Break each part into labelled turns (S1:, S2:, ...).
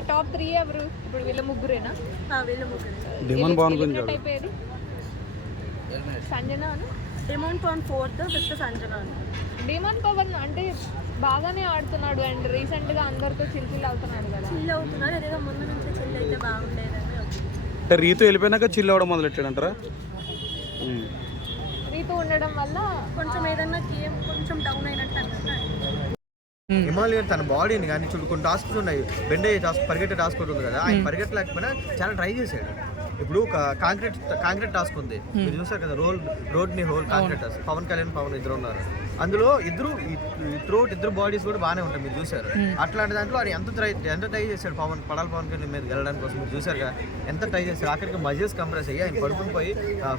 S1: Okay top three ఎవరు? ఇప్పుడు వీళ్ళ ముగ్గురేనా?
S2: ఆ, వీళ్ళ ముగ్గురు.
S3: డిమాండ్
S1: ఎలిమినేట్ అయిపోయేది Sanjana
S2: amount Pavan fourth fifth Sanjana
S1: demon Pavan అంటే బాగానే ఆడుతున్నాడు అండ్ రీసెంట్గా అందరితో చిల్చిల్ అవుతున్నాడు కదా.
S2: చిల్ అవుతున్నారు అదేదో ముందు నుంచి చిల్ అయితే బాగుండేదని
S3: అంటే రీతు వెళ్ళిపోయినాక చిల్ అవ్వడం మొదలెట్టాడంటారా.
S1: రీతు ఉండడం వల్ల
S2: కొంచెం ఏదన్నా గేమ్ కొంచెం డౌన్ అయినట్టు
S4: హిమాలయన్ తన బాడీని కానీ చూడు కొన్ని టాస్క్స్ ఉన్నాయి. బెండ్ అయ్యే టాస్క్ పరిగెట్టే టాస్క్ ఉంది కదా. ఆయన పరిగెట్టలేకపోయినా చాలా ట్రై చేశాడు. ఇప్పుడు ఒక కాంక్రీట్ కాంక్రీట్ టాస్క్ ఉంది. మీరు చూసారు కదా road రోడ్ని hole concrete task Pavan Kalyan Pavan ఇద్దరు ఉన్నారు. అందులో ఇద్దరు త్రోట్ ఇద్దరు బాడీస్ కూడా బాగానే ఉంటాయి మీరు చూసారు అట్లాంటి దాంట్లో ఆయన ఎంత ట్రై ఎంత ట్రై చేశాడు పవన్ పడాల పవన్ కళ్యాణ్ మీద వెళ్ళడానికి కోసం మీరు చూసారు కదా ఎంత ట్రై చేశాడు. ఆఖరికి మజిల్స్ కంప్రెస్ అయ్యి ఆయన పడుకుని పోయి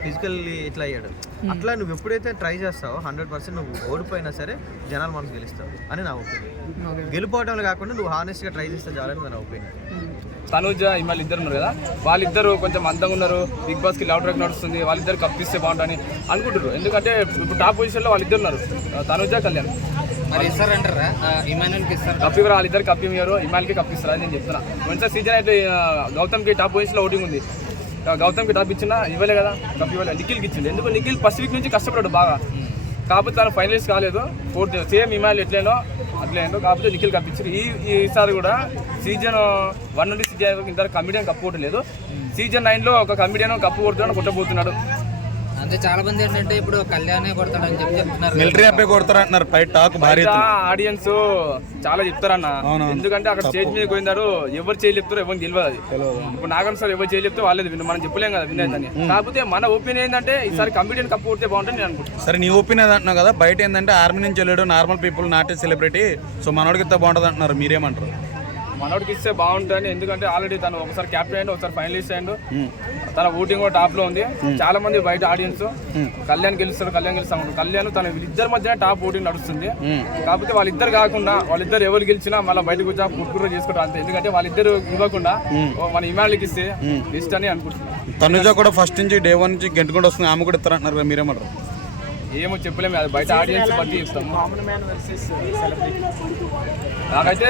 S4: ఫిజికల్లీ ఇట్లా అయ్యాడు. అట్లా నువ్వు ఎప్పుడైతే ట్రై చేస్తావో హండ్రెడ్ పర్సెంట్ నువ్వు ఓడిపోయినా సరే జనాలు మనసు గెలుస్తావు అని నా ఒపీనియన్ గెలిపోవడం కాకుండా నువ్వు హానెస్ట్గా ట్రై చేస్తే చాలని నా ఒపీనియన్
S5: తనుజ ఇవాళ ఇద్దరు ఉన్నారు కదా వాళ్ళిద్దరు కొంచెం అందంగా ఉన్నారు. బిగ్ బాస్కి లౌడ్ ట్రాక్ నడుస్తుంది. వాళ్ళిద్దరు కప్పిస్తే బాగుంటుందని అనుకుంటారు ఎందుకంటే ఇప్పుడు టాప్ పొజిషన్లో వాళ్ళిద్దరు ఉన్నారు. తనుజ కళ్యాణ్.
S6: మరి ఇమానుయల్కి ఇస్తారు.
S5: కప్పివరు వాళ్ళిద్దరు కప్పిమయ్యారు ఇమాన్కి కప్పిస్తారు అని నేను చెప్తున్నా. మంచిగా సీజన్ అయితే గౌతమ్కి టాప్ పొజిషన్లో ఓటింగ్ ఉంది. గౌతమ్కి టాప్ ఇచ్చినా ఇవ్వలే కదా. కప్ ఇవ్వలే. నిఖిల్కి ఇచ్చింది ఎందుకు? నిఖిల్ వీక్ నుంచి కష్టపడ్డాడు బాగా. కాకపోతే తను ఫైనలిస్ట్ కాలేదు. ఫోర్త్ సేమ్ ఇమాల్ ఎట్లైనో అట్లైందో కాకపోతే నిఖిల్ కప్పించారు ఈ ఈసారి కూడా సీజన్ వన్ నుండి సీజన్ ఇంతవరకు కమిడియన్ కప్పు కొట్టలేదు. సీజన్ నైన్లో ఒక కమిడియన్ కప్పు కొడుతున్నాడు కొట్టబోతున్నాడు.
S6: అంటే చాలా మంది ఏంటంటే ఇప్పుడు కళ్యాణే కొడతాడని చెప్పి చెప్తున్నారు.
S3: మిలిటరీ అబ్బాయి కొడతారంటున్నారు. పై టాక్ భారీ.
S5: ఆడియన్స్ చాలా చెప్తారన్న. ఎందుకంటే అక్కడ స్టేజ్ మీద పోయినారు ఎవరు చేయలేపుతారో ఎవరికి తెలియదు అది. ఇప్పుడు నాగం సార్ ఎవరు చేయలేపుతారో వాళ్ళది విన్న మనం చెప్పలేం కదా వినేదని కాకపోతే మన ఒపీనియన్ ఏంటంటే ఈసారి కంప్యూటర్ కప్పు కొడితే బాగుంటుంది నేను అనుకుంటున్నాను
S3: సరే నీ ఒపీనియన్ అంటున్నావు కదా. బయట ఏంటంటే ఆర్మీ నుంచి వెళ్ళాడు normal people not celebrity so మనోడికి ఇంత బాగుంటుంది అంటున్నారు. మీరేమంటారు?
S5: మనోడికి ఇస్తే బాగుంటుంది. ఎందుకంటే ఆల్రెడీ తను ఒకసారి క్యాప్టెన్ అయ్యిండు ఒకసారి ఫైనలిస్ట్ అయ్యిండు. తన ఓటింగ్ కూడా టాప్లో ఉంది. చాలా మంది బయట ఆడియన్స్ కళ్యాణ్ గెలుస్తాడు కళ్యాణ్ గెలుస్తాడు కళ్యాణ్ తన ఇద్దరి మధ్య టాప్ ఓటింగ్ నడుస్తుంది. కాకపోతే వాళ్ళిద్దరు కాకుండా వాళ్ళిద్దరు ఎవరు గెలిచినా మళ్ళీ బయటకు వచ్చా పుట్టుకురు చేసుకోవడం అంతే. ఎందుకంటే వాళ్ళిద్దరు ఇవ్వకుండా మన ఇమాన్లకి ఇస్తే బెస్ట్ అని అనుకుంటున్నాను.
S3: తనుజ కూడా ఫస్ట్ నుంచి డే వన్ నుంచి గెంటుకుంటూ వస్తుంది. ఆమె కూడా ఇస్తారంటున్నారు మీరేమంటారు?
S5: ఏమో చెప్పలేము. అది బయట ఆడియన్స్ బట్టి ఇస్తాము. నాకైతే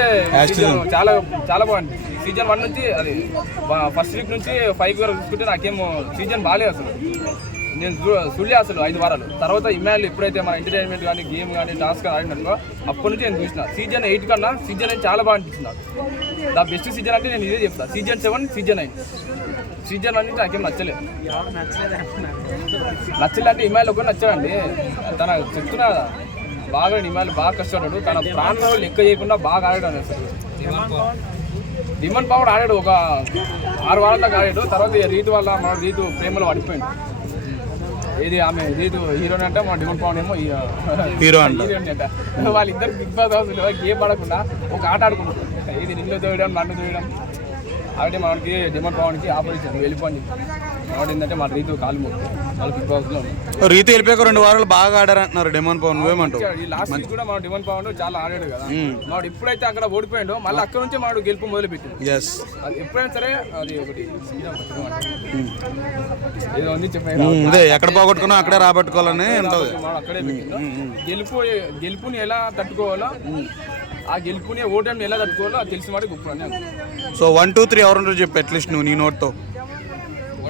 S5: చాలా చాలా బాగుంది. సీజన్ వన్ నుంచి అది ఫస్ట్ వీక్ నుంచి ఫైవ్ వరకు చూసుకుంటే నాకేమో సీజన్ బాగాలేదు అసలు. నేను చూ- చూడలే అసలు ఐదు వారాలు. తర్వాత ఇమాన్లు ఎప్పుడైతే మన ఎంటర్టైన్మెంట్ కానీ గేమ్ కానీ టాస్క్ ఆడినట్టుగా అప్పటి నుంచి నేను చూసిన. సీజన్ ఎయిట్ కన్నా సీజన్ నైన్ చాలా బాగా అనిపిస్తుంది నాకు. దా బెస్ట్ సీజన్ అంటే నేను ఇదే చెప్తాను season seven season nine season one నుంచి నాకేం నచ్చలేదు నచ్చలేదంటే ఇమాయిల్ ఒకటి నచ్చాడండి తన చెప్తున్నా కదా, బాగా ఇమాయిల్ బాగా కష్టపడ్డాడు. తన ప్రాణం లెక్క చేయకుండా బాగా ఆడాడు అసలు. డిమన్ పవర్ ఆడాడు ఒక ఆరు వారాల దాకా ఆడాడు. తర్వాత రీతు వల్ల మన రీతు ప్రేమలో పడిపోయింది. ఏది ఆమె రీతు హీరోని అంటే మన డిమన్ పవన్ ఏమో
S3: హీరో అంట.
S5: వాళ్ళిద్దరు బిగ్ బాస్ హౌస్ గేమ్ ఆడకుండా ఒక ఆట ఆడుకుంటారు. ఇది నిన్ను తోయడం నన్ను తోయడం. కాబట్టి మనకి డిమన్ పవన్కి ఆపోజిషన్ వెళ్ళిపోయింది కాబట్టి ఏంటంటే మన రీతు కాలు వాళ్ళు బిగ్.
S3: రీతి వెళ్ళిపోయాక రెండు వారాలు బాగా ఆడారంటున్నారు డెమోన్ పవన్. నువ్వేమంటావు
S5: ఈ లాస్ట్ కూడా మన డిమన్ పవన్ చాలా ఆడాడు కదా. వాడు ఎప్పుడైతే అక్కడ ఓడిపోయాడో మళ్ళీ అక్కడ నుంచి వాడు గెలుపు మొదలు పెట్టింది
S3: ఎస్
S5: అది ఎప్పుడైనా సరే అది ఒకటి ఏదో ఉంది చెప్పాను
S3: అదే ఎక్కడ పోగొట్టుకున్నా అక్కడే రాబట్టుకోవాలని ఉంటుంది
S5: వాడు అక్కడే పెట్టిండు. గెలుపు గెలుపుని ఎలా తట్టుకోవాలో ఆ గెలుపుని ఓటమిని ఎలా తట్టుకోవాలో అది తెలిసిన వాడికి గొప్ప.
S3: సో వన్ టూ త్రీ ఎవరుంటారు చెప్పు అట్లీస్ట్ నువ్వు నీ నోట్తో.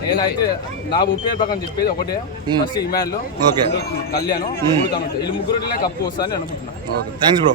S5: నేనైతే నా ఒపీనియన్ ప్రకారం చెప్పేది ఒకటే. ఫస్ట్ ఇమాన్లో
S3: ఓకే.
S5: కళ్యాణం మూడు తను వీళ్ళు ముగ్గురు కప్పు వస్తా అని అనుకుంటున్నాను
S3: థ్యాంక్స్ బ్రో.